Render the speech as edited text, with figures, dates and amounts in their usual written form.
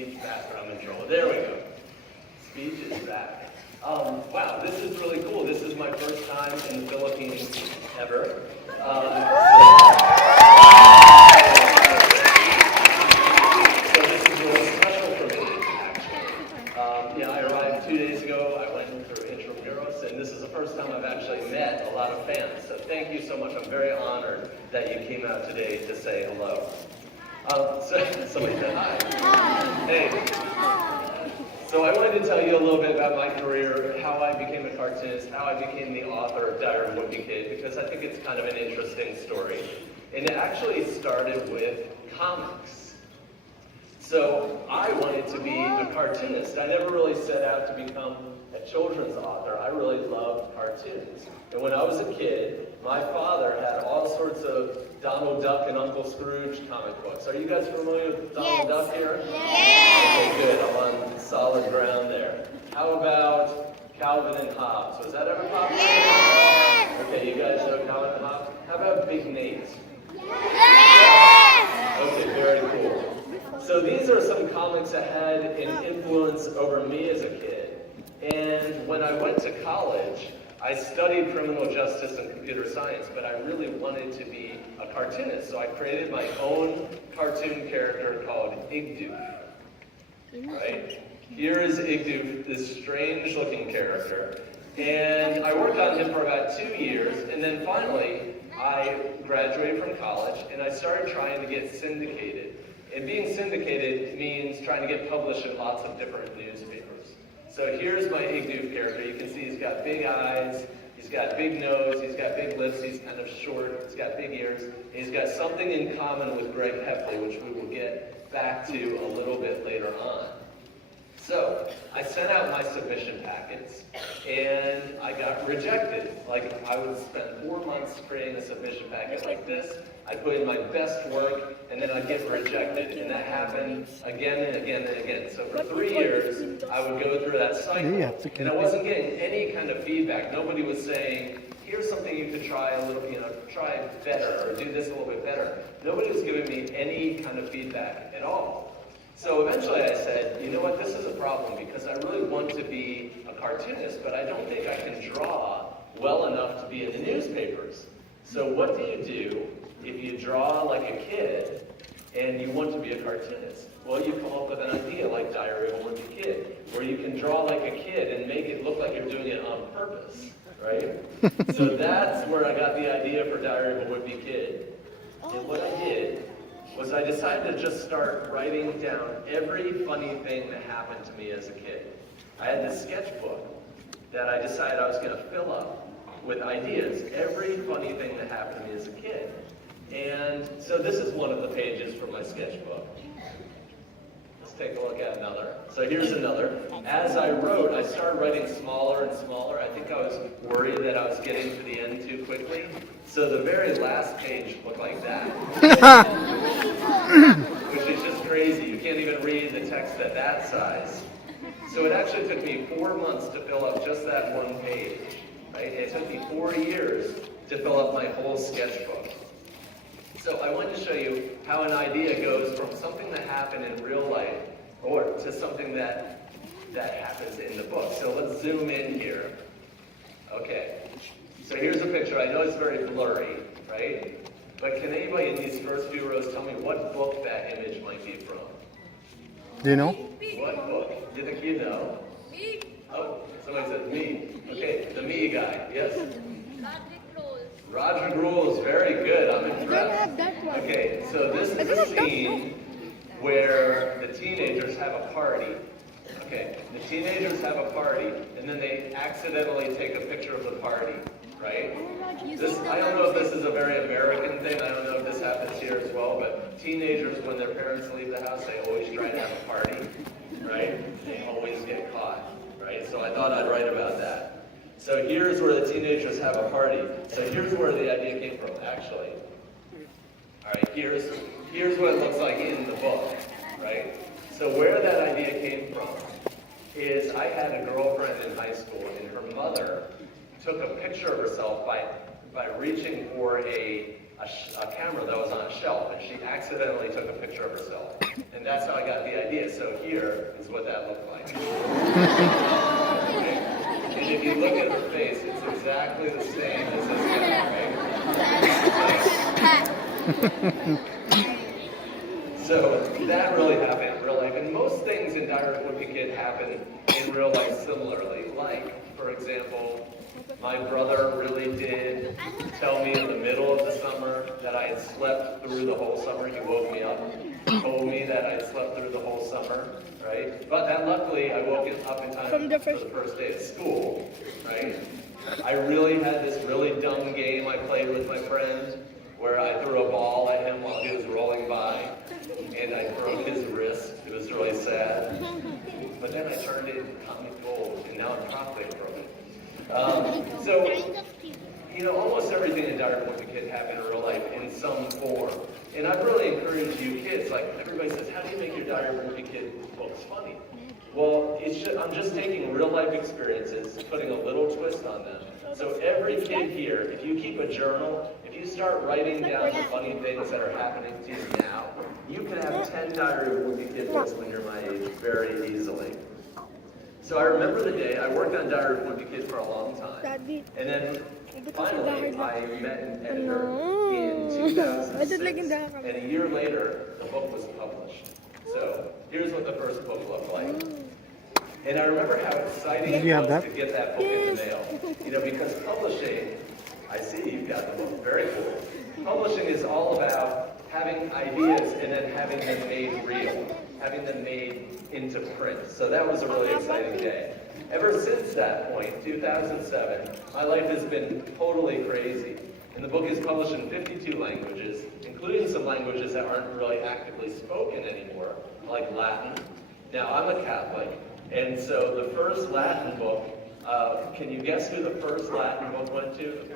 speech back when I'm in trouble. There we go. Speech is back. Wow, this is really cool. This is my first time in the Philippines ever. So this is really special for me, actually. I arrived 2 days ago. I went through Intramuros, and this is the first time I've actually met a lot of fans. So thank you so much. I'm very honored that you came out today to say hello. Somebody said hi. Hey. So I wanted to tell you a little bit about my career, how I became a cartoonist, how I became the author of Diary of a Wimpy Kid, because I think it's kind of an interesting story. And it actually started with comics. So I wanted to be a cartoonist. I never really set out to become a children's author. I really loved cartoons. And when I was a kid, my father had all sorts of Donald Duck and Uncle Scrooge comic books. Are you guys familiar with Donald Duck here? Yes. Okay, good. I'm on solid ground there. How about Calvin and Hobbes? Was that ever popular? Yes. Okay, you guys know Calvin and Hobbes? How about Big Nate? Yes. Okay, very cool. So these are some comics that had an influence over me as a kid. And when I went to college, I studied criminal justice and computer science, but I really wanted to be a cartoonist. So I created my own cartoon character called Igdoof. Right? Here is Igdoof, this strange-looking character. And I worked on him for about 2 years, and then finally, I graduated from college, and I started trying to get syndicated. And being syndicated means trying to get published in lots of different newspapers. So here's my Igdoof character. You can see he's got big eyes, he's got big nose, he's got big lips, he's kind of short, he's got big ears, and he's got something in common with Greg Heffley, which we will get back to a little bit later on. So I sent out my submission packets, and I got rejected. Like, I would spend 4 months creating a submission packet like this. I put in my best work, and then I'd get rejected. And that happened again and again and again. So for 3 years, I would go through that cycle, and I wasn't getting any kind of feedback. Nobody was saying, here's something you could try a little, try better, or do this a little bit better. Nobody was giving me any kind of feedback at all. So eventually I said, you know what, this is a problem, because I really want to be a cartoonist, but I don't think I can draw well enough to be in the newspapers. So what do you do if you draw like a kid and you want to be a cartoonist? Well, you come up with an idea like Diary of a Wimpy Kid, where you can draw like a kid and make it look like you're doing it on purpose, right? So that's where I got the idea for Diary of a Wimpy Kid. And what I did was I decided to just start writing down every funny thing that happened to me as a kid. I had this sketchbook that I decided I was going to fill up with ideas, every funny thing that happened to me as a kid. And so this is one of the pages from my sketchbook. Let's take a look at another. So here's another. As I wrote, I started writing smaller and smaller. I think I was worried that I was getting to the end too quickly. So the very last page looked like that. Which is just crazy. You can't even read the text at that size. So it actually took me 4 months to fill up just that one page. Right? It took me 4 years to fill up my whole sketchbook. So I wanted to show you how an idea goes from something that happened in real life or to something that happens in the book. So let's zoom in here. Okay. So here's a picture. I know it's very blurry, right? But can anybody in these first few rows tell me what book that image might be from? Do you know? What book? Do you think you know? Me. Oh, somebody said me. Okay, the me guy. Yes? Roger Gruhl's very good. I'm impressed. Okay, so this is a scene where the teenagers have a party. Okay, the teenagers have a party, and then they accidentally take a picture of the party, right? I don't know if this is a very American thing. I don't know if this happens here as well, but teenagers, when their parents leave the house, they always try to have a party, right? They always get caught, right? So I thought I'd write about that. So here's where the teenagers have a party. So here's where the idea came from, actually. All right, here's what it looks like in the book, right? So where that idea came from is I had a girlfriend in high school, and her mother took a picture of herself by reaching for a a camera that was on a shelf, and she accidentally took a picture of herself. And that's how I got the idea. So here is what that looked like. Okay. And if you look at her face, it's exactly the same as this guy, right? So that really happened in real life. And most things in Diary of a Wimpy Kid happen in real life similarly. Like, for example, my brother really did tell me in the middle of the summer that I had slept through the whole summer. He woke me up, told me that I had slept through the whole summer, right? But that luckily I woke up in time for the first day of school, right? I really had this really dumb game I played with my friend where I threw a ball at him while he was rolling by, and I broke his wrist. It was really sad. But then I turned it into comic gold, and now I'm profiting from it. So, you know, almost everything in Diary of a Wimpy Kid happened in real life in some form. And I've really encouraged you kids, like everybody says, how do you make your Diary of a Wimpy Kid books funny? Well, I'm just taking real life experiences, putting a little twist on them. So every kid here, if you keep a journal, if you start writing down the funny things that are happening to you now, you can have 10 Diary of a Wimpy Kid books when you're my age very easily. So I remember the day, I worked on Diary of a Wimpy Kid for a long time. And then finally, I met an editor in 2006. And a year later, the book was published. So here's what the first book looked like. And I remember how exciting it was to get that book in the mail. You know, because publishing, I see you've got the book, very cool. Publishing is all about having ideas and then having them made real, having them made into print. So that was a really exciting day. Ever since that point, 2007, my life has been totally crazy. And the book is published in 52 languages, including some languages that aren't really actively spoken anymore, like Latin. Now, I'm a Catholic, and so the first Latin book, can you guess who the first Latin book went to?